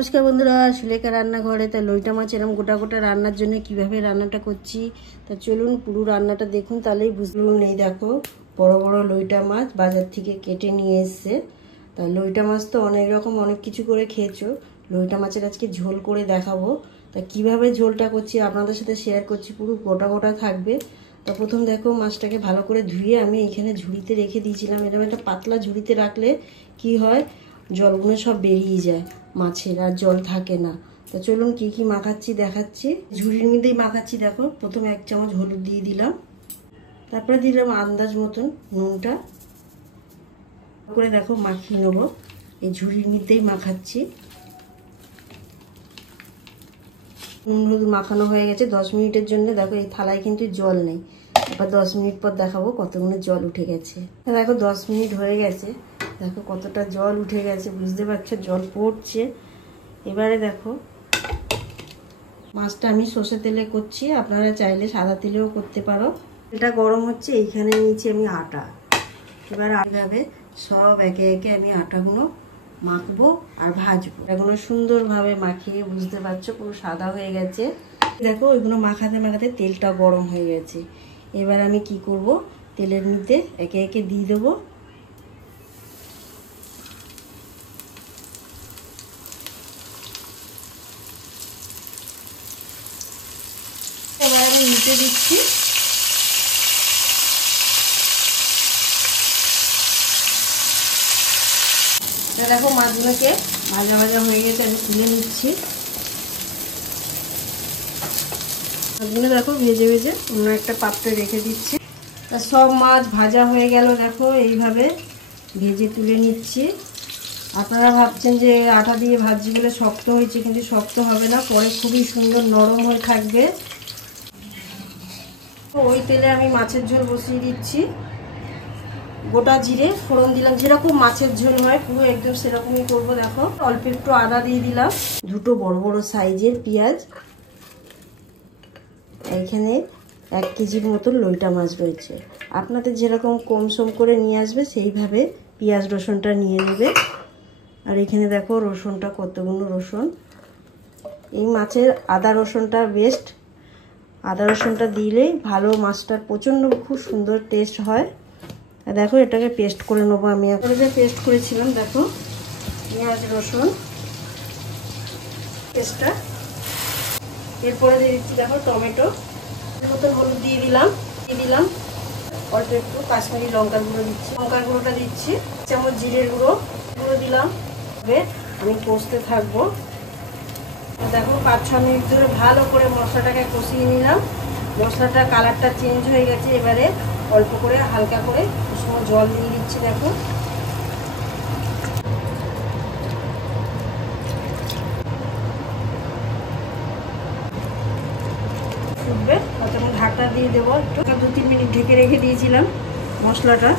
নমস্কার বন্ধুরা, সুলেখা রান্নাঘরে। তা লইটা মাছ এরকম গোটা গোটা রান্নার জন্য কিভাবে রান্নাটা করছি তা চলুন পুরো রান্নাটা দেখুন, তাহলেই বুঝলুন। এই দেখো বড় বড় লইটা মাছ বাজার থেকে কেটে নিয়ে এসছে। তা লইটা মাছ তো অনেক রকম অনেক কিছু করে খেয়েছো, লইটা মাছের আজকে ঝোল করে দেখাবো। তা কিভাবে ঝোলটা করছি আপনাদের সাথে শেয়ার করছি, পুরো গোটা গোটা থাকবে। তা প্রথম দেখো মাছটাকে ভালো করে ধুয়ে আমি এখানে ঝুড়িতে রেখে দিয়েছিলাম। এরকম একটা পাতলা ঝুড়িতে রাখলে কি হয়, জলগুলো সব বেরিয়ে যায়, মাছের আর জল থাকে না। তো চলুন কি কি মাখাচ্ছি দেখাচ্ছি। ঝুড়ির মধ্যেই মাখাচ্ছি। দেখো প্রথমে 1 চামচ হলুদ দিয়ে দিলাম, তারপরে দিলাম আন্দাজ মতন নুনটা করে দেখো মাখিয়ে নেবো। এই ঝুড়ির মধ্যেই মাখাচ্ছি। নুন হলুদ মাখানো হয়ে গেছে 10 মিনিটের জন্য। দেখো এই থালায় কিন্তু জল নেই, এবার 10 মিনিট পর দেখাবো কতগুলো জল উঠে গেছে। দেখো 10 মিনিট হয়ে গেছে, দেখো কতটা জল উঠে গেছে, বুঝতে পারছো জল পড়ছে। এবারে দেখো মাছটা আমি সর্ষে তেলে করছি, আপনারা চাইলে সাদা তেলেও করতে পারো। এটা গরম হচ্ছে, এইখানে নিয়েছি আমি আটা। এবার এইভাবে সব একে একে আমি আটাগুলো মাখবো আর ভাজবো। এগুলো সুন্দরভাবে মাখিয়ে, বুঝতে পারছো পুরো সাদা হয়ে গেছে। দেখো ওইগুলো মাখাতে মাখাতে তেলটা গরম হয়ে গেছে। এবার আমি কি করব, তেলের মধ্যে একে একে দিয়ে দেবো। এবার আমি উল্টে দিচ্ছি। দেখো মাছগুলোকে ভাজা ভাজা হয়ে গেছে, আমি তুলে নিচ্ছি। মাছগুলো দেখো ভেজে ভেজে অন্য একটা পাত্রে রেখে দিচ্ছি। তা সব মাছ ভাজা হয়ে গেল, দেখো এইভাবে ভেজে তুলে নিচ্ছি। আপনারা ভাবছেন যে আটা দিয়ে ভাজি বলে শক্ত হয়েছে, কিন্তু শক্ত হবে না, পরে খুবই সুন্দর নরম হয়ে থাকবে। ওই তেলে আমি মাছের ঝোল বসিয়ে দিচ্ছি। গোটা জিরে ফোড়ন দিলাম, যেরকম মাছের ঝোল হয় পুরো একদম সেরকমই করবো। দেখো অল্প একটু আদা দিয়ে দিলাম, দুটো বড় বড় সাইজের পেঁয়াজ। এইখানে 1 কেজির মতন লইটা মাছ রয়েছে, আপনাদের যেরকম কম সম করে নিয়ে আসবে সেইভাবে পেঁয়াজ রসুনটা নিয়ে নেবে। আর এখানে দেখো রসুনটা কতগুলো রসুন, এই মাছের আদা রসুনটা বেস্ট। আদা রসুনটা দিলেই ভালো, মাছটার প্রচণ্ড খুব সুন্দর টেস্ট হয়। দেখো এটাকে পেস্ট করে নেবো আমি। এখন যে পেস্ট করেছিলাম দেখো পেঁয়াজ রসুন পেস্টটা। এরপরে দিয়ে দিচ্ছি দেখো টমেটো, মতন হলুদ দিয়ে দিলাম অল্প একটু কাশ্মীরি লঙ্কার গুঁড়ো দিচ্ছি, লঙ্কার গুঁড়োটা দিচ্ছি, 1 চামচ জিরের গুঁড়ো দিলাম। আমি কষতে থাকবো। দেখো 5-6 মিনিট ধরে ভালো করে মশলাটাকে কষিয়ে নিলাম। মশলাটা কালারটা চেঞ্জ হয়ে গেছে। এবারে অল্প করে হালকা করে কুসুম জল দিয়ে দিচ্ছি। দেখো ফুটবে, তখন ঢাকা দিয়ে দেবো। একটু 2-3 মিনিট ঢেকে রেখে দিয়েছিলাম মশলাটা।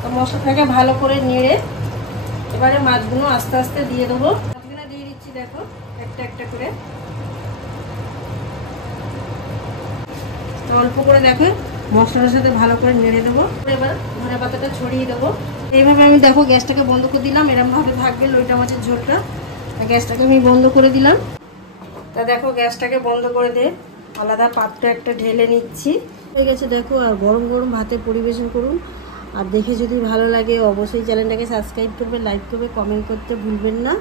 তো মশলাটাকে ভালো করে নেড়ে এবারে মাছগুলো আস্তে আস্তে দিয়ে দেবো। মাছগুলো দিয়ে দিচ্ছি দেখো একটা একটা করে, অল্প করে দেখো মশলার সাথে ভালো করে নেড়ে দেবো। এবার ধনে পাতাটা ছড়িয়ে দেবো। এইভাবে আমি দেখো গ্যাসটাকে বন্ধ করে দিলাম। এরকমভাবে থাকবে লইটা মাছের ঝোলটা। গ্যাসটাকে আমি বন্ধ করে দিলাম। তা দেখো গ্যাসটাকে বন্ধ করে দিয়ে আলাদা পাত্র একটা ঢেলে নিচ্ছি। হয়ে গেছে দেখো। আর গরম গরম ভাতে পরিবেশন করুন। আর দেখে যদি ভালো লাগে অবশ্যই চ্যানেলটাকে সাবস্ক্রাইব করবে, লাইক করবে, কমেন্ট করতে ভুলবেন না।